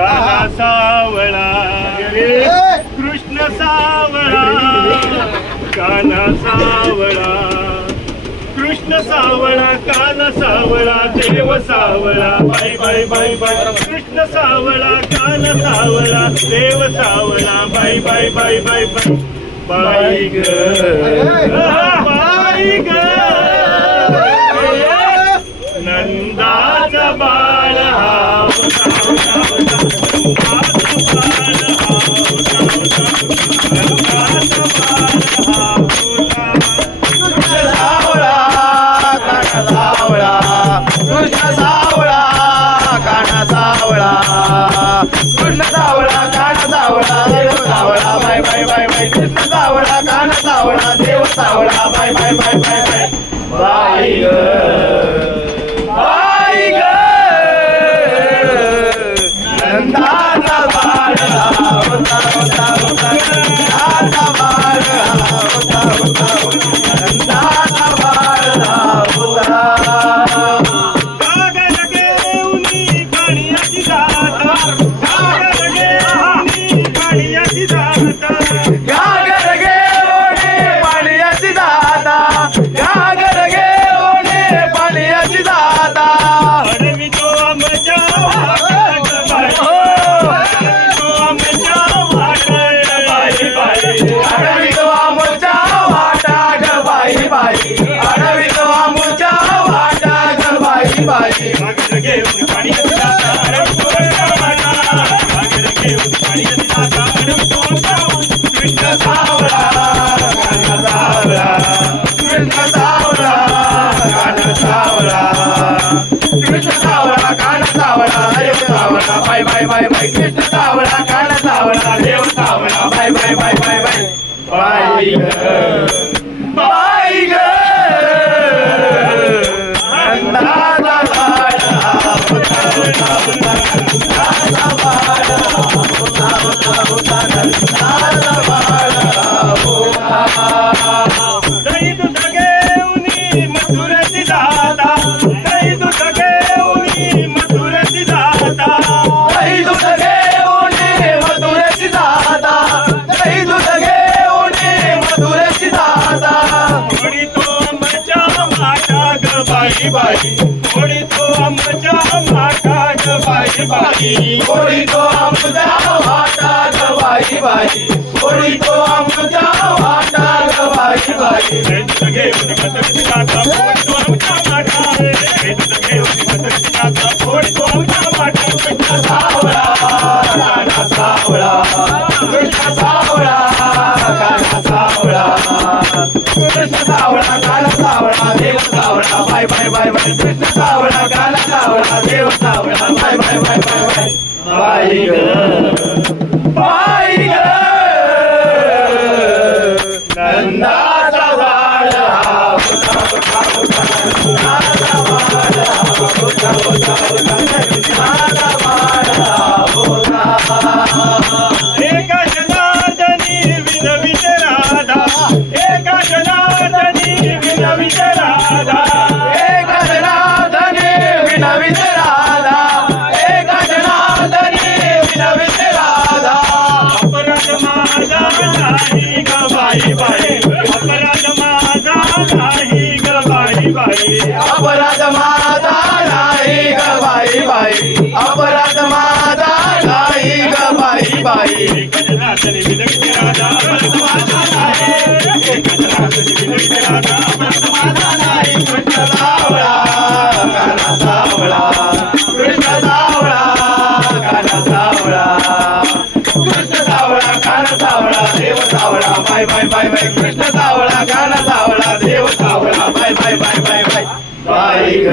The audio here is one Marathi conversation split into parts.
काना सावळा कृष्ण सावळा काना सावळा कृष्ण सावळा काना सावळा देव सावळा बाई बाई बाई बाई कृष्ण सावळा काना सावळा देव सावळा बाई बाई बाई बाई बाई बाई ग बाई ग नंदाचा बाळ हा कृष्ण सावळा काना सावळा कृष्ण सावळा काना सावळा देव सावळा बाय बाय बाय बाय कृष्ण सावळा काना सावळा देव सावळा बाय बाय बाय बाय बाय बाई ग बाई ग नंदाचा बाळ होता होता होता नंदाचा बाळ होता होता होता नंदाचा बाळ होता बाय बाय बाय बाय कृष्ण सावळा काना सावळा देव सावळा बाय बाय बाय बाय बाय बाई ग बाई ग नंदाचा बाळ होता होता होता नंदाचा बाळ होता होता होता नंदाचा बाळ होता दही दूध घेऊन मथुरेची दाता दही दूध घेऊन मथुरेची दाता दही दूध घेऊन मथुरेची दाता दही दूध घेऊन मथुरेची दाता थोडी तो आमच्या माटा ग बाई बाई थोडी तो आमच्या माटा ग बाई बाई थोडी तो आमच्या वाटा ग बाई बाई थोडी तो आमच्या वाटा ग बाई बाई दही दूध घेऊन मथुरेची दाता थोडी तो आमच्या माटा दही दूध घेऊन मथुरेची दाता थोडी तो आमच्या माटा कृष्ण सावळा काना सावळा कृष्ण सावळा काना सावळा कृष्ण सावळा काना सावळा देव सावळा बाय बाय बाय बाय कृष्ण सावळा काना सावळा देव सावळा बाय बाय बाय बाय बाय बाई ग बाई ग नंदाचा बाळ होता होता होता नंदाचा बाळ होता होता होता नंदाचा बाळ होता एका जनार्दनी विनवित राधा एका जनार्दनी विनवित राधा एका जनार्दनी विनवित राधा एका जनार्दनी विनवित राधा अपराध माझा नाही ग बाई बाई अपराध माझा नाही ग बाई बाई अपराध माझा नाही ग बाई बाई अपराध माझा नाही ग बाई बाई एका जनार्दनी विनवित राधा अपराध माझा नाही एका जनार्दनी विनवित राधा अपराध माझा नाही कृष्ण सावळा काना सावळा कृष्ण सावळा काना सावळा कृष्ण सावळा काना सावळा देव सावळा बाय बाय बाय बाय कृष्ण सावळा काना सावळा देव सावळा बाय बाय बाय बाय बाय बाई ग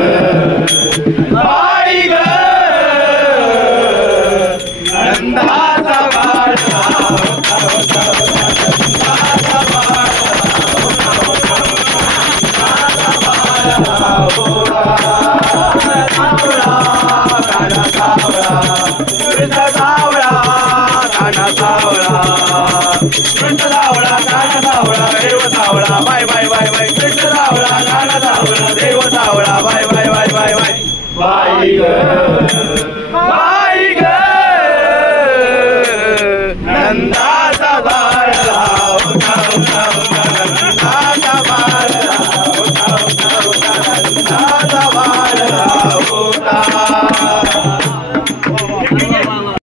बाई ग नंदाचा बाळ होता होता होता नंदाचा बाळ होता होता काना सावळा कृष्ण सावळा काना सावळा कृष्ण सावळा काना सावळा देव सावळा बाय बाय बाय बाय कृष्ण सावळा काना सावळा देव सावळा बाय बाय बाय बाय बाय बाई ग बाई ग नंदा